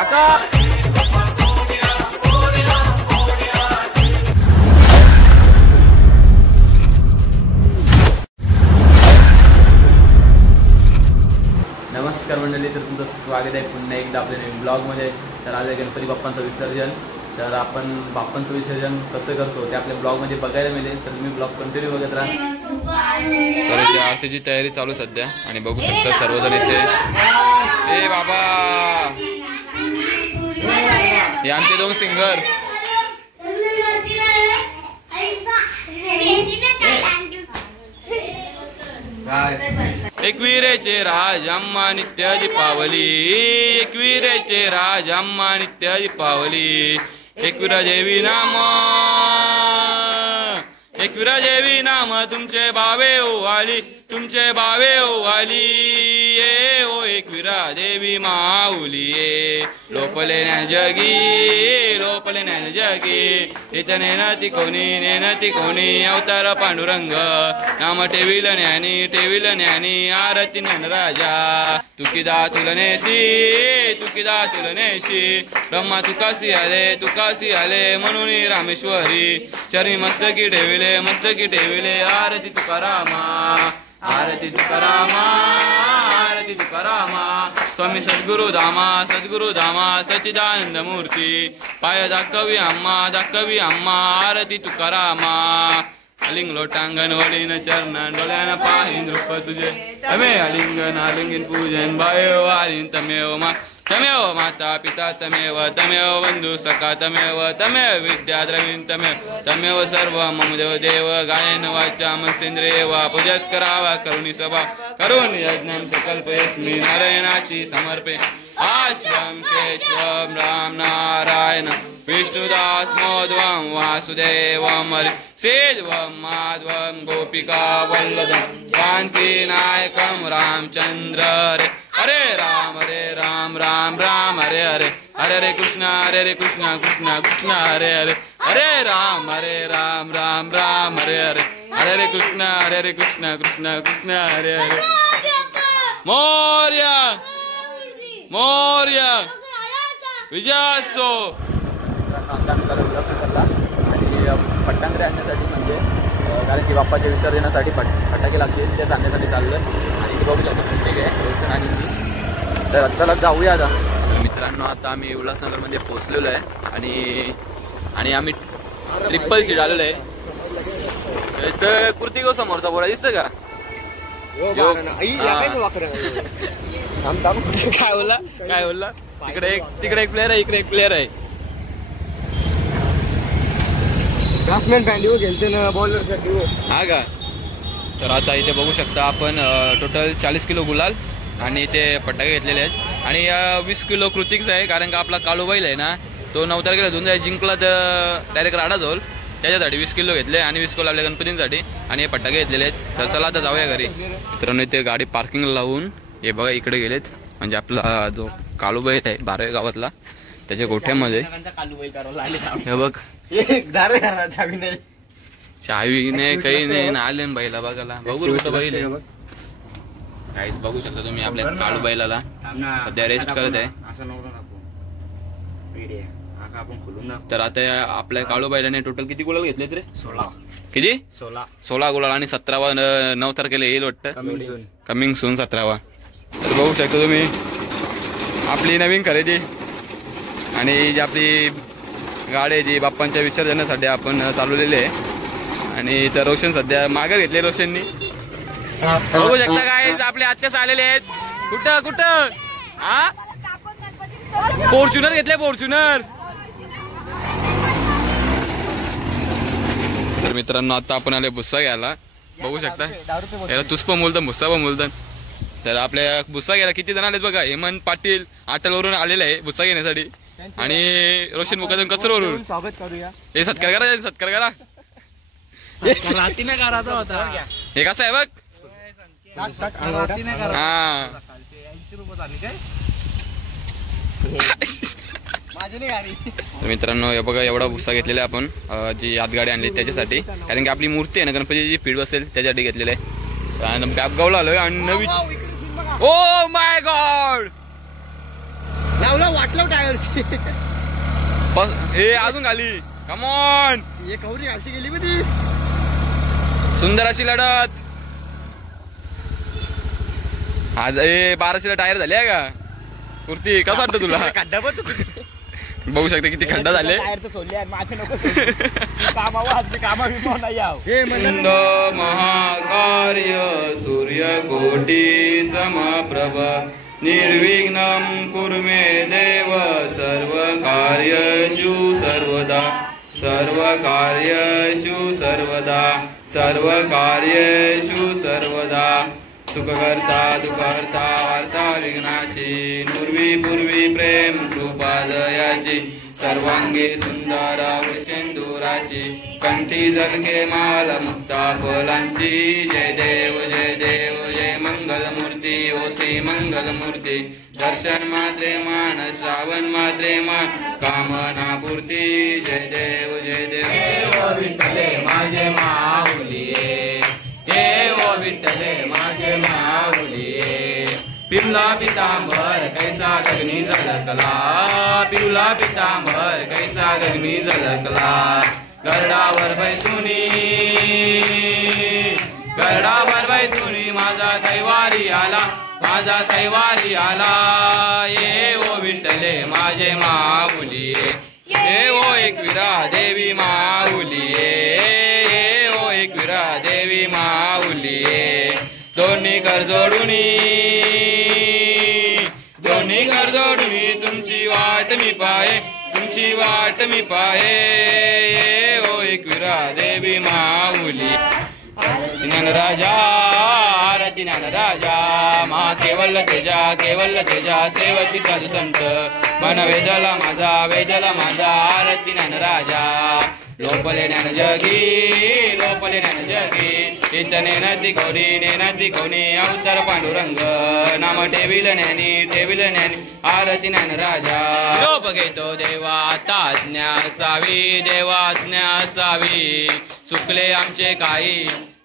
काका नमस्कार मंडळी, तर तुमचं स्वागत आहे पुन्हा एकदा आपल्या नवीन ब्लॉगमध्ये. तर आज आहे गणपती बाप्पांचं विसर्जन. तर आपण बाप्पांचं विसर्जन कसं करतो ते आपल्या ब्लॉगमध्ये बघायला मिळेल. तर तुम्ही ब्लॉग कंटिन्यू बघत राहा. तर इथे आरतीची तयारी चालू सध्या आणि बघू शकता सर्वजण इथे. ए बाबा, हे आमचे दोन सिंगर. एकविरेचे राज अम्मा नित्य दीपावली, एकविरेचे राज अम्मा नित्य दीपावली. एकविरा देवी नाम, एकविरा देवी नाम तुमचे बावे ओवाली, तुमचे बावे ओवाली. ये ओ एकविरा देवी माऊली, ये लोपले न जगी, लोपले न जगी. इथं नेनती कोणी अवतार पांडुरंग. नाम टेविल ज्ञानी आरती राजा. तुकिदा तुलनेशी, तुकिदा तुलनेशी. ब्रह्मा तुकासी आले म्हणून रामेश्वरी. चरणी मस्तकी ठेविले आरती तुकारामा, आरती तुकारामा, आरती तुकारामा. स्वामी सद्गुरु धामा सच्चिदानंद मूर्ती. पाय दाखवी अम्मा आरती तुकारामा. अलिंग लोटांगण वळीन चरण डोळ्यानं पाहिन रूप तुझे. तमे आलिंगन पूजन भायो आलीन तमेव मा, तमेव माता पिता तमेव, तमेव बंधू सखा तमेव, तमेव विद्या द्रवीण तमेव सर्व मम देव. गायन वाचा मनसेंद्रिय वा पूजस करावा करुणी सभा, करुण यज्ञं सकल्पयस्मि नारायणाची समर्पे. आश्रम केशवम राम नारायण विष्णुदास मोदवम वासुदेवम हरि सेल्वम माधवम गोपिका वल्लभम शांति नायकम रामचंद्र हरे. हरे राम राम राम हरे हरे. हरे हरे कृष्णा कृष्णा कृष्णा हरे हरे. हरे राम राम राम हरे हरे. हरे हरे कृष्णा कृष्णा हरे हरे. मोर्या मोर्या विजयासो. फटांगरे आणण्यासाठी म्हणजे कारण की बाप्पाच्या विसर्जनासाठी फटाके लागतील ते आणण्यासाठी चाललं. आणि ते बघू शकतो प्रत्येक आहे रोशन आणि मी. तर चला जाऊया आता. तर मित्रांनो, आता आम्ही उल्हासनगरमध्ये पोहोचलेलो आहे आणि आम्ही ट्रिपल सीट आलेलो आहे. इथं कुर्ती गो समोरचा बोला दिसतं का? काय बोलला? तिकडे एक प्लेअर आहे, इकडे एक प्लेअर आहे. हा का? तर आता इथे बघू शकता आपण टोटल 40 किलो गुलाल आणि ते फटाके घेतलेले आहेत. आणि 20 किलो कृतिकचा आहे, कारण का आपला काळू बैल आहे ना, तो 9 तारखेला धुऊन जाय जिंकला तर डायरेक्ट राडा जाईल. त्याच्यासाठी 20 किलो घेतले आणि 20 किलो आपल्या गणपतींसाठी आणि हे फटाके घेतलेले आहेत. तर चला आता जाऊया घरी. मित्रांनो, इथे गाडी पार्किंगला लावून हे बघा इकडे गेलेत. म्हणजे आपला जो काळू बैल आहे 12 गावातला, त्याच्या गोठ्यामध्ये हे बघ चावी नाही काही नाही आले बैला बघायला. बघू कुठं बैल आहे काहीच. बघू शकता तुम्ही आपल्या काळू बैलाला सध्या रेस्ट करत आहे. तर आता आपल्या काळू बैलाने टोटल किती गुलाल घेतलेत रे? 16. किती? 16 गुलाल आणि 17वा 9 तारखेला येईल वाटतं. कमिंग सून 17वा. तर बघू शकता तुम्ही आपली नवीन खरेदी आणि जी आपली गाडी आहे जी बाप्पांच्या विसर्जनासाठी आपण चालवलेली आहे. आणि तर रोशन सध्या मागे घेतले रोशननी. बघू शकता काय आपले आत्याच आलेले आहेत. कुठं हा फॉर्च्युनर घेतले, फॉर्च्युनर. तर मित्रांनो, आता आपण आले भुस्सा घ्यायला. बघू शकता याला तुस पण बोलतं, भुस्सा पण बोलतं. तर आपल्या भुस्सा घ्यायला किती जण आलेत बघा. हेमंत पाटील आटलवरून आलेले आहे भुस्सा घेण्यासाठी आणि रोशन मुकादम कचरवरून. स्वागत करूया. हे सत्कार करा. हे कसं आहे बघ. हा मित्रांनो, हे बघा एवढा भुस्सा घेतलेला आपण जी हातगाडी आणली त्याच्यासाठी. कारण की आपली मूर्ती आहे ना गणपतीची पीठ बसेल त्याच्यासाठी घेतलेली आहे. गावला आलोय आणि नवी. Oh my God. वाटलं टायरची हे अजून खाली कमॉन हे कवरी घालती गेली ती सुंदर अशी लढत आज 1200 टायर झाले आहे का कुर्ती कसं वाटतं तुला खड्डा पण बघू शकता किती खड्डा झाले महाकार्य सूर्यकोटी समप्रभ निर्विघ्नं कुरु मे देव सर्वकार्येषु सर्वदा सर्वकार्येषु सर्वदा सुखकर्ता दुःखहर्ता वार्ता विघ्नाची नुर्वी पूर्वी प्रेम कृपा दयाची सर्वांगी सुंदर वृषेंदुराची कंठी झलके माल मुक्ता फलांची जय देव जय मंगलमूर्ती ओ श्री मंगलमूर्ती दर्शन मात्रे मान श्रावण मात्रे मान कामना पूर्ती जय देव विठ्ठले माझे माऊलिये देव विठ्ठले माझे माऊलिये पिवला पितांबर कैसा गगनी झळकला पिवला पितांबर कैसा गगनी झळकला गरडावर बैसुनी माझा कैवारी आला ये ओ विठ्ठले माझे माऊलिये ये ओ एकविरा देवी माऊलिये ये ओ एकविरा देवी माऊलिये दोन्ही कर जोडूनी तुमची वाट मी पाहे ओ एकविरा देवी माऊली ज्ञानराजा आरती ज्ञानराजा महा केवल तेजा सेवती साधू संत मन वेदला माझा आरती ज्ञानराजा लोपले ज्ञान जगी इतने नदी कोणी अवतार पांडुरंग नाम ठेविल ज्ञानी आरती ज्ञान राजा लोप घेतो देवा आता आज्ञा असावी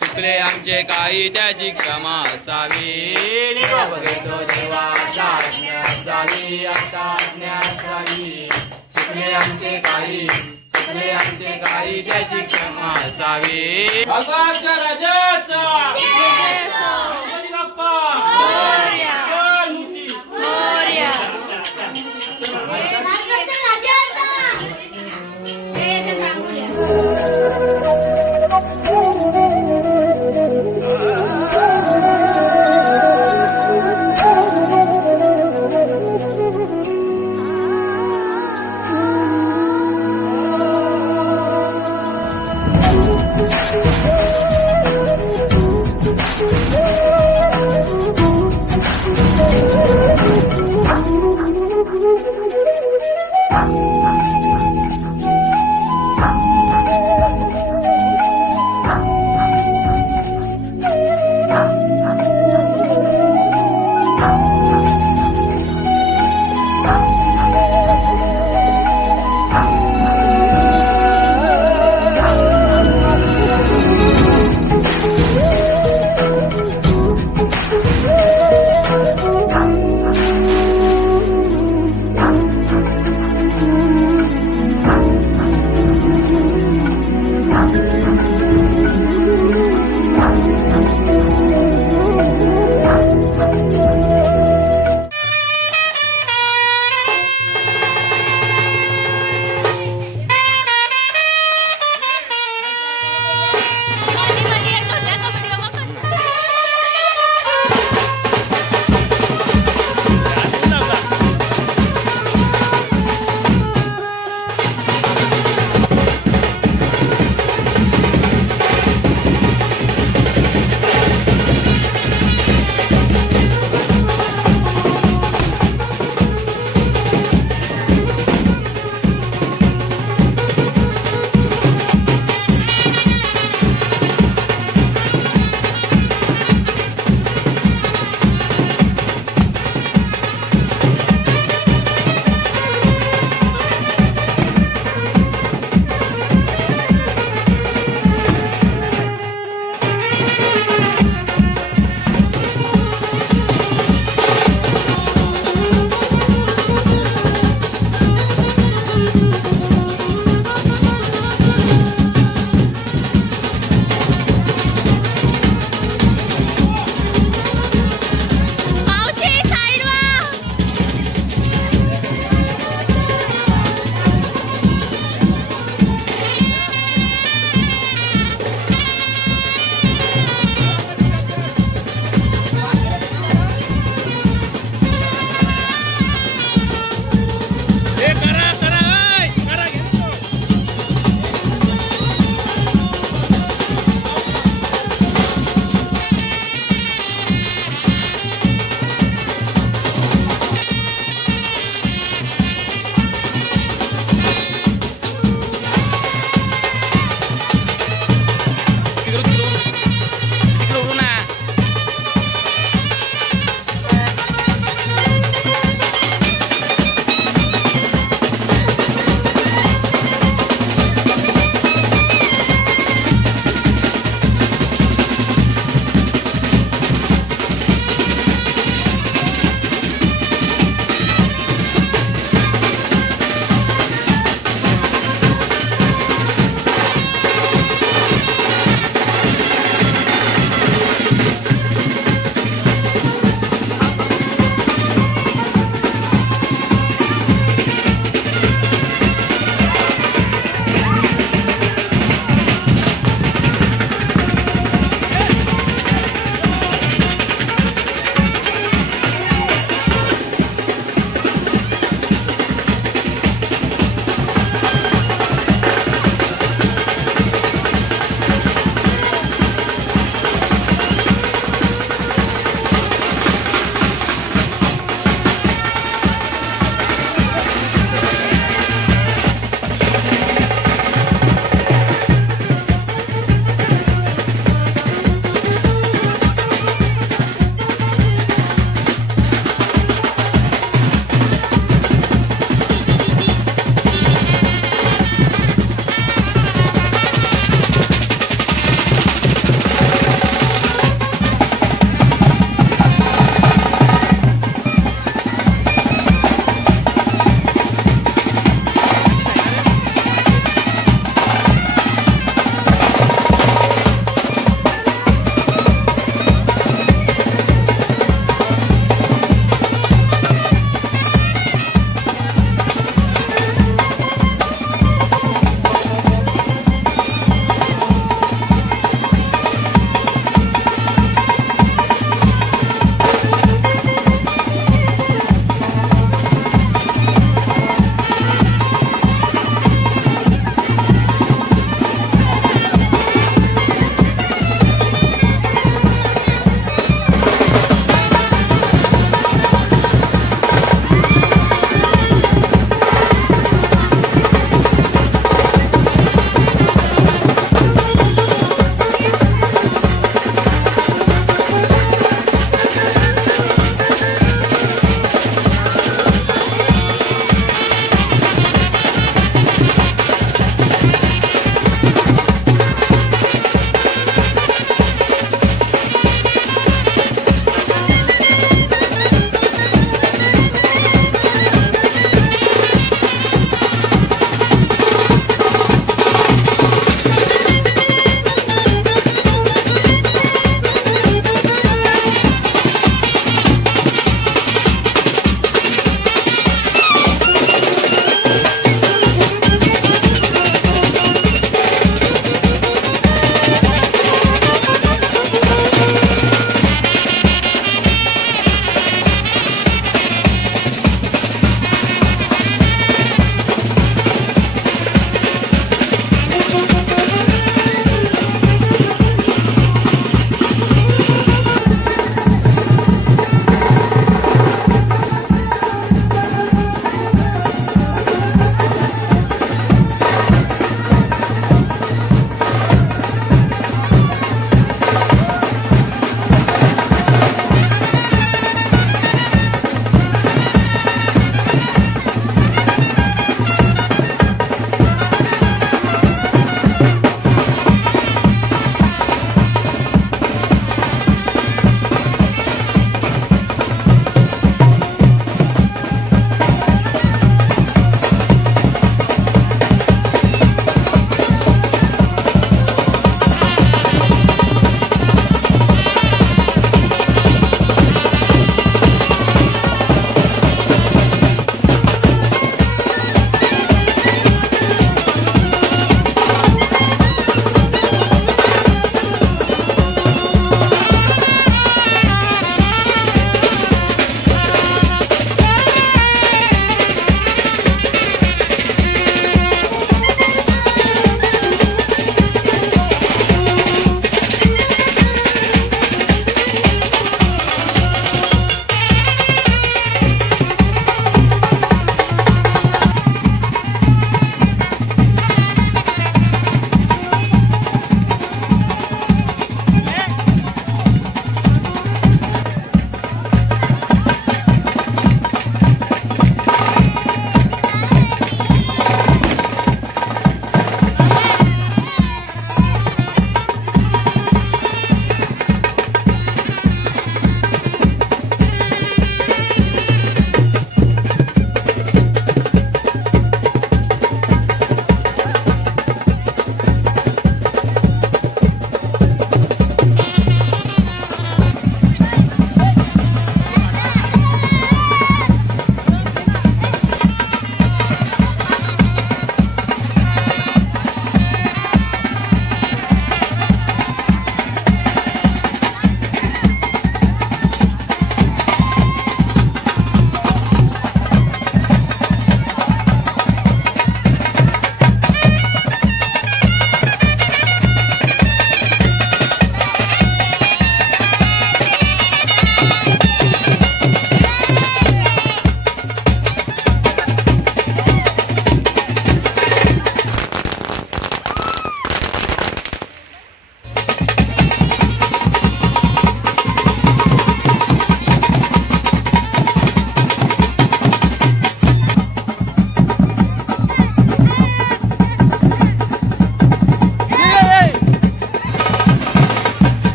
चुकले आमचे काही त्याची क्षमा असावी निरोप घेतो देवा आता आज्ञा असावी चुकले आमचे काही त्याची क्षमा असावी भगवानच्या राजाचा गणपती बाप्पा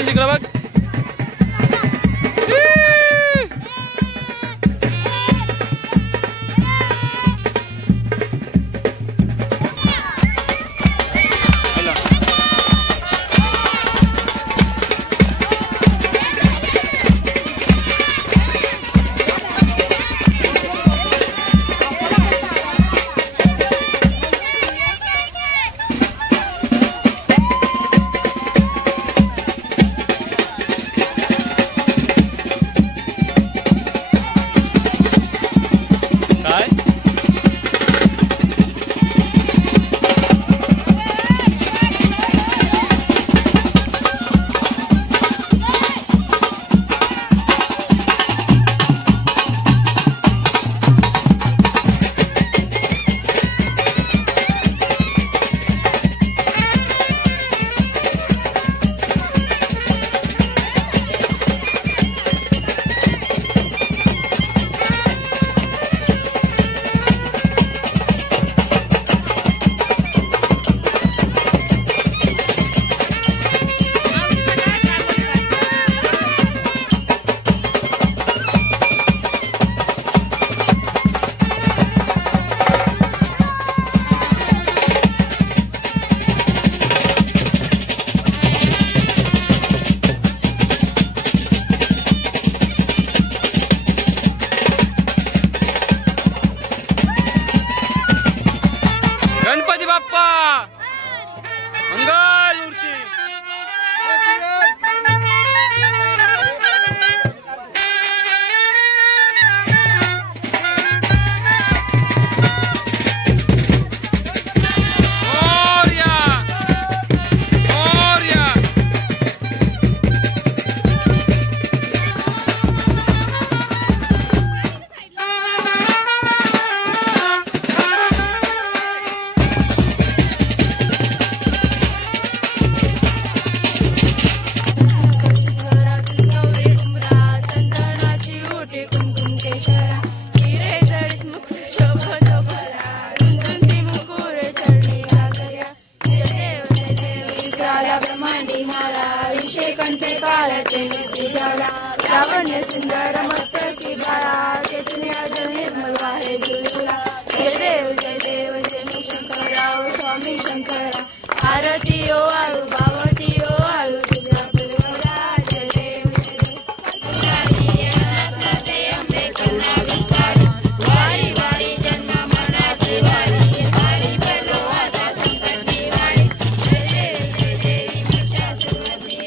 गणेश इकडे बघ. गणपती बाप्पा मंगल मूर्ती. लावण्य सुंदर मस्तकी बाळा चैतन्य निर्मल वाहे झुलुला. जय देव जय शंकरराव स्वामी शंकरा. आरती ओ आळू बावती ओ आळू तुझ्या गुरुवारा. जय देव वारी वारी जन्म मनाची वारी वारी पडलो आता संकटी वारी. जय देवी महिषासुरमर्दिनी.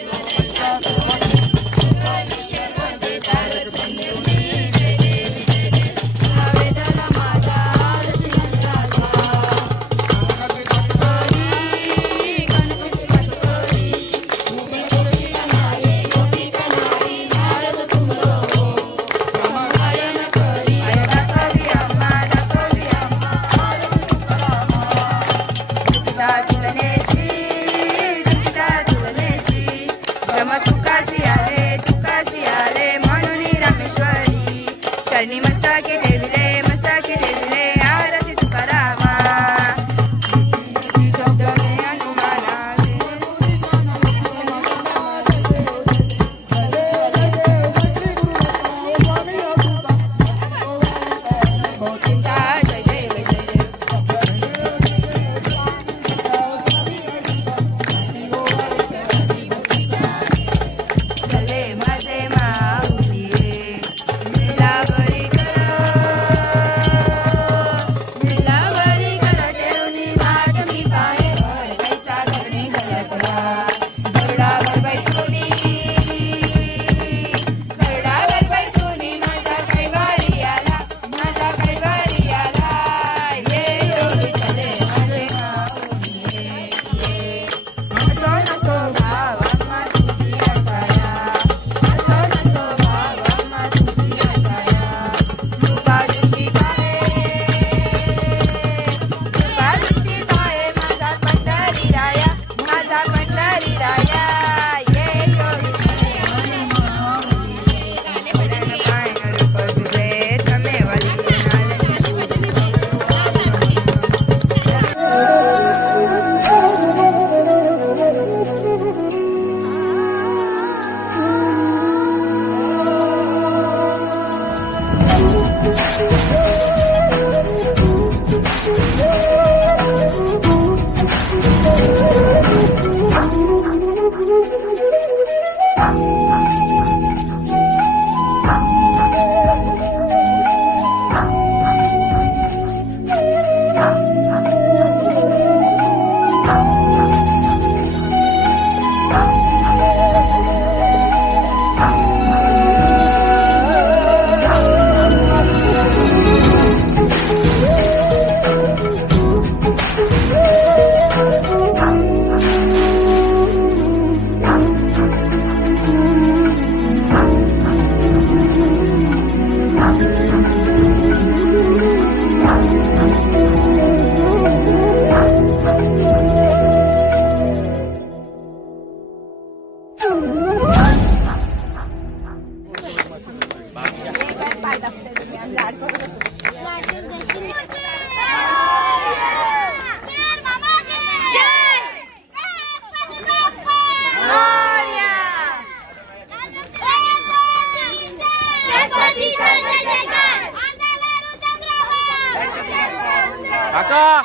काका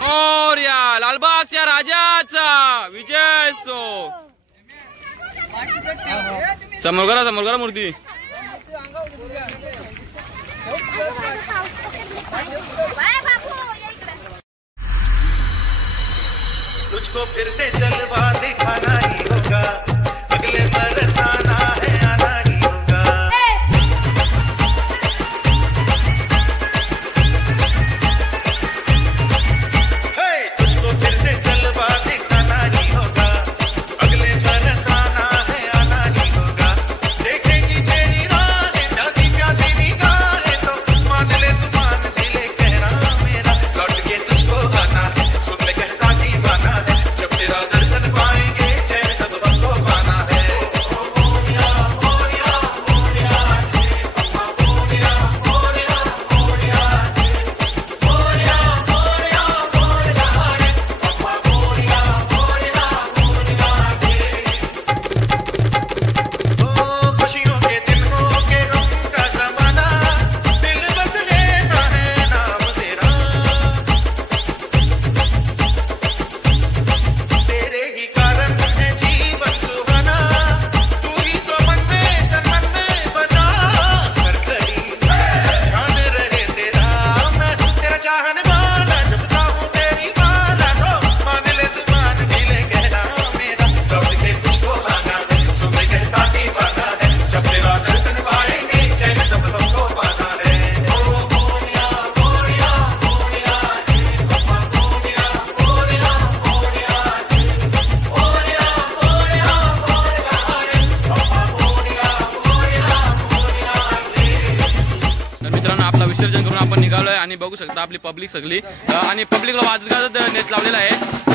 मोरया लालबागच्या राजाचा विजय असो. समोर करा मूर्ती. तुझको फिर से जलवा दिखाना ही होगा, अगले बरस आना है आना ही होगा. तुझको फिर से जलवा दिखाना ही होगा, अगले बरस आना है आना ही होगा. देखेंगी तेरी राहें प्यासी प्यासी निगाहें तो मान ले तू मान दिले कहना मेरा. लौट के तुझको आना है, सुन ले कहता दीवाना है. जब तेरा दर्शन पाएंगे चैन तब हमको पाना है. खुशियों के दिन हो के रंग का जमाना, दिल बस लेता है नाम तेरा. तेरे ही कारण है जीवन सुहाना, तू ही तो मन में तन मन में बसा. हर घड़ी ध्यान रहे तेरा, मैं हूँ तेरा चाहने वाला. जपता हूँ तेरी माला तो मान ले तू मान भी ले कहना मेरा. लौट के तुझको आना है, सुन ले कहता दीवाना है. जब तेरा दर्शन पाएंगे चैन तब हमको पाना है. तर मित्रांनो आपला विसर्जन करून आपण निघालोय आणि बघू शकता आपली पब्लिक सगळी आणि पब्लिकला वाजत गाजत नेट लावलेला आहे.